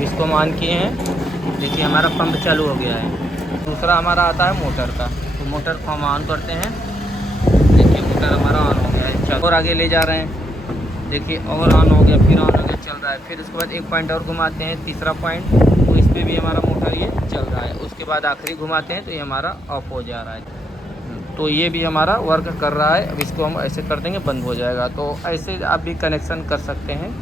अब इसको हम ऑन किए हैं, देखिए हमारा पंप चालू हो गया है। दूसरा हमारा आता है मोटर का, तो मोटर को हम ऑन करते हैं, देखिए मोटर हमारा ऑन हो गया है। चलो और आगे ले जा रहे हैं, देखिए और ऑन हो गया, फिर ऑन हो गया, चल रहा है। फिर उसके बाद एक पॉइंट और घुमाते हैं, तीसरा पॉइंट, तो इस पर भी हमारा मोटर ये चल रहा है। उसके बाद आखिरी घुमाते हैं तो ये हमारा ऑफ हो जा रहा है। तो ये भी हमारा वर्क कर रहा है। अब इसको हम ऐसे कर देंगे, बंद हो जाएगा। तो ऐसे आप भी कनेक्शन कर सकते हैं।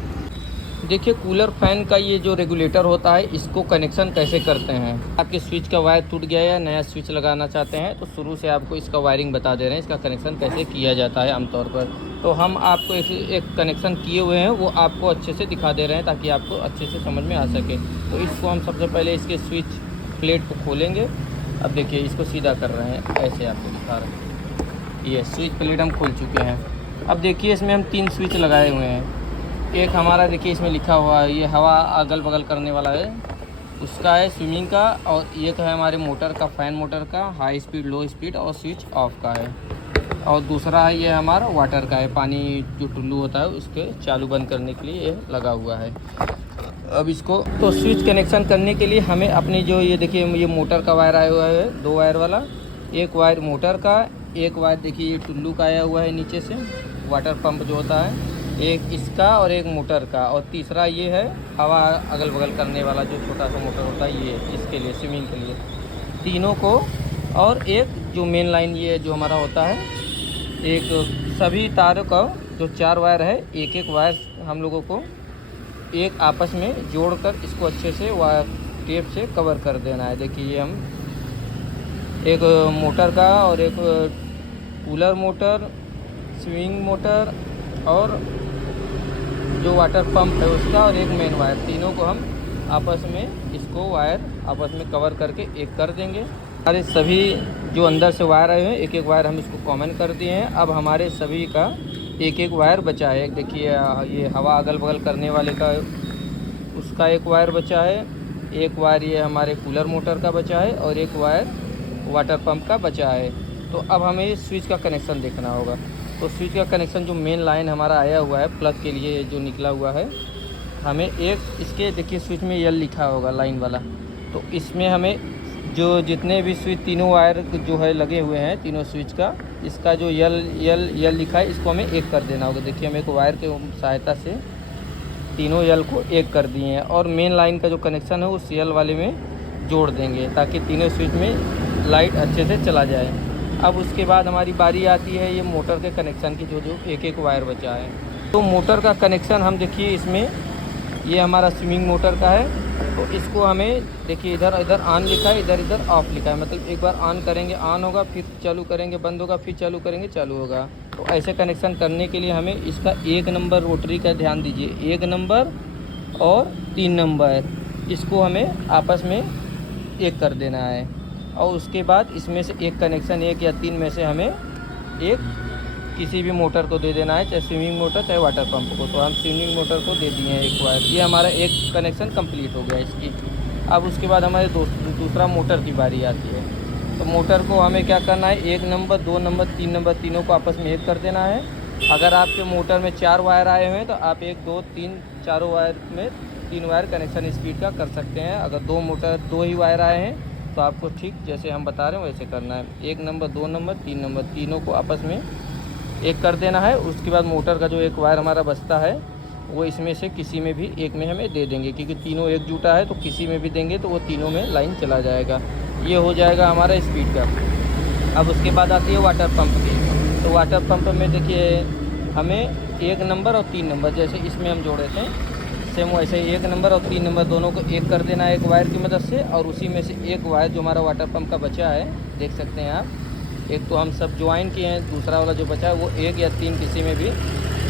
देखिए कूलर फैन का ये जो रेगुलेटर होता है, इसको कनेक्शन कैसे करते हैं। आपके स्विच का वायर टूट गया या नया स्विच लगाना चाहते हैं तो शुरू से आपको इसका वायरिंग बता दे रहे हैं, इसका कनेक्शन कैसे किया जाता है आमतौर पर। तो हम आपको एक कनेक्शन किए हुए हैं, वो आपको अच्छे से दिखा दे रहे हैं ताकि आपको अच्छे से समझ में आ सके। तो इसको हम सबसे पहले इसके स्विच प्लेट को खोलेंगे। अब देखिए इसको सीधा कर रहे हैं, ऐसे आपको दिखा रहे हैं। ये स्विच प्लेट हम खोल चुके हैं। अब देखिए इसमें हम 3 स्विच लगाए हुए हैं। एक हमारा देखिए इसमें लिखा हुआ है, ये हवा अगल बगल करने वाला है, उसका है स्विमिंग का। और एक है हमारे मोटर का, फैन मोटर का, हाई स्पीड लो स्पीड और स्विच ऑफ का है। और दूसरा है ये हमारा वाटर का है, पानी जो टुल्लू होता है उसके चालू बंद करने के लिए ये लगा हुआ है। अब इसको तो स्विच कनेक्शन करने के लिए हमें अपनी जो ये देखिए ये मोटर का वायर आया हुआ है, 2 वायर वाला, एक वायर मोटर का, एक वायर देखिए ये टुल्लू का आया हुआ है नीचे से, वाटर पंप जो होता है, एक इसका और एक मोटर का, और तीसरा ये है हवा अगल बगल करने वाला जो छोटा सा मोटर होता है, ये इसके लिए स्विमिंग के लिए, तीनों को। और एक जो मेन लाइन ये जो हमारा होता है, एक सभी तारों का जो 4 वायर है, एक एक वायर हम लोगों को एक आपस में जोड़कर इसको अच्छे से वायर टेप से कवर कर देना है। देखिए ये हम एक मोटर का और एक कूलर मोटर, स्विंग मोटर और जो वाटर पंप है उसका, और एक मेन वायर, तीनों को हम आपस में इसको वायर आपस में कवर करके एक कर देंगे। हमारे सभी जो अंदर से वायर आए हैं, एक एक वायर हम इसको कॉमन कर दिए हैं। अब हमारे सभी का एक एक वायर बचा है। देखिए ये हवा अगल बगल करने वाले का उसका एक वायर बचा है, एक वायर ये हमारे कूलर मोटर का बचा है, और एक वायर वाटर पंप का बचा है। तो अब हमें स्विच का कनेक्शन देखना होगा। तो स्विच का कनेक्शन जो मेन लाइन हमारा आया हुआ है प्लग के लिए जो निकला हुआ है, हमें एक इसके देखिए स्विच में यल लिखा होगा लाइन वाला, तो इसमें हमें जो जितने भी स्विच तीनों वायर जो है लगे हुए हैं तीनों स्विच का, इसका जो यल लिखा है इसको हमें एक कर देना होगा। देखिए हम एक वायर के सहायता से तीनों यल को एक कर दिए हैं, और मेन लाइन का जो कनेक्शन है उस यल वाले में जोड़ देंगे ताकि तीनों स्विच में लाइट अच्छे से चला जाए। अब उसके बाद हमारी बारी आती है ये मोटर के कनेक्शन की, जो एक एक वायर बचा है। तो मोटर का कनेक्शन हम देखिए इसमें ये हमारा स्विमिंग मोटर का है, तो इसको हमें देखिए इधर ऑन लिखा है, इधर ऑफ लिखा है। मतलब एक बार ऑन करेंगे ऑन होगा, फिर चालू करेंगे बंद होगा, फिर चालू करेंगे चालू होगा। तो ऐसे कनेक्शन करने के लिए हमें इसका 1 नंबर रोटरी का ध्यान दीजिए, 1 नंबर और 3 नंबर, इसको हमें आपस में एक कर देना है। और उसके बाद इसमें से एक कनेक्शन 1 या 3 में से हमें एक किसी भी मोटर को दे देना है, चाहे स्विमिंग मोटर चाहे वाटर पंप को। तो हम स्विमिंग मोटर को दे दिए हैं एक वायर, ये हमारा एक कनेक्शन कंप्लीट हो गया इसकी। अब उसके बाद हमारे दूसरा मोटर की बारी आती है। तो मोटर को हमें क्या करना है, 1 नंबर 2 नंबर 3 नंबर तीनों को आपस में एक कर देना है। अगर आपके मोटर में 4 वायर आए हुए हैं तो आप 1 2 3 चारों वायर में 3 वायर कनेक्शन स्पीड का कर सकते हैं। अगर 2 ही वायर आए हैं तो आपको ठीक जैसे हम बता रहे हैं वैसे करना है। 1 नंबर 2 नंबर 3 नंबर तीनों को आपस में एक कर देना है। उसके बाद मोटर का जो एक वायर हमारा बचता है वो इसमें से किसी में भी एक में हमें दे देंगे, क्योंकि तीनों एक जुटा है तो किसी में भी देंगे तो वो तीनों में लाइन चला जाएगा। ये हो जाएगा हमारा स्पीड का। अब उसके बाद आती है वाटर पंप की। तो वाटर पंप में देखिए हमें 1 नंबर और 3 नंबर जैसे इसमें हम जोड़े थे, सेम वैसे 1 नंबर और 3 नंबर दोनों को एक कर देना है एक वायर की मदद से। और उसी में से एक वायर जो हमारा वाटर पंप का बचा है, देख सकते हैं आप, एक तो हम सब ज्वाइन किए हैं, दूसरा वाला जो बचा है वो 1 या 3 किसी में भी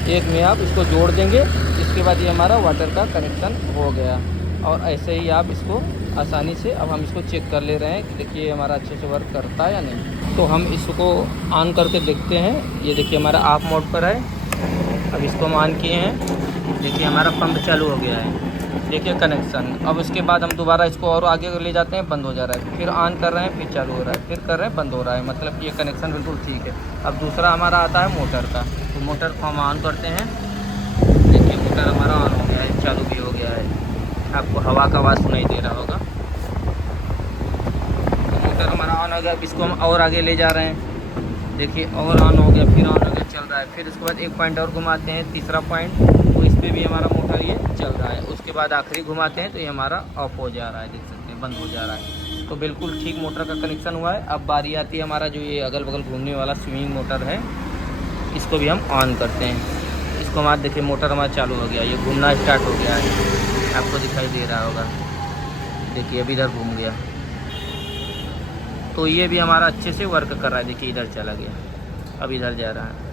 एक में आप इसको जोड़ देंगे। इसके बाद ये हमारा वाटर का कनेक्शन हो गया। और ऐसे ही आप इसको आसानी से, अब हम इसको चेक कर ले रहे हैं कि देखिए हमारा अच्छे से वर्क करता है या नहीं। तो हम इसको ऑन करके देखते हैं। ये देखिए हमारा ऑफ मोड पर है। अब इसको हम ऑन किए हैं, देखिए हमारा पंप चालू हो गया है, देखिए कनेक्शन। अब उसके बाद हम दोबारा इसको और आगे ले जाते हैं, बंद हो जा रहा है, फिर ऑन कर रहे हैं, फिर चालू हो रहा है, फिर कर रहे हैं, बंद हो रहा है। मतलब ये कनेक्शन बिल्कुल ठीक है। अब दूसरा हमारा आता है मोटर का। तो मोटर को हम ऑन करते हैं, देखिए मोटर हमारा ऑन हो गया है, चालू भी हो गया है। आपको हवा का आवाज़ सुनाई दे रहा होगा। तो मोटर हमारा ऑन हो गया। अब इसको हम और आगे ले जा रहे हैं। देखिए और ऑन हो गया, फिर ऑन हो गया, चल रहा है। फिर उसके बाद एक पॉइंट और घुमाते हैं, तीसरा पॉइंट, तो इस पर भी हमारा मोटर ये चल रहा है। उसके बाद आखिरी घुमाते हैं तो ये हमारा ऑफ हो जा रहा है, देख सकते हैं, बंद हो जा रहा है। तो बिल्कुल ठीक मोटर का कनेक्शन हुआ है। अब बारी आती है हमारा जो ये अगल बगल घूमने वाला स्विंग मोटर है, इसको भी हम ऑन करते हैं। इसको हमारा देखिए मोटर हमारा चालू हो गया, ये घूमना स्टार्ट हो गया है, आपको दिखाई दे रहा होगा। देखिए अभी इधर घूम गया, तो ये भी हमारा अच्छे से वर्क कर रहा है। देखिए इधर चला गया, अब इधर जा रहा है,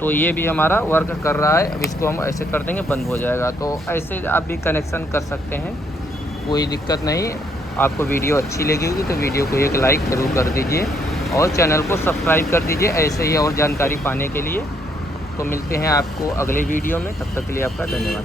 तो ये भी हमारा वर्क कर रहा है। अब इसको हम ऐसे कर देंगे, बंद हो जाएगा। तो ऐसे आप भी कनेक्शन कर सकते हैं, कोई दिक्कत नहीं। आपको वीडियो अच्छी लगेगी तो वीडियो को एक लाइक ज़रूर कर दीजिए और चैनल को सब्सक्राइब कर दीजिए ऐसे ही और जानकारी पाने के लिए। तो मिलते हैं आपको अगले वीडियो में, तब तक के लिए आपका धन्यवाद।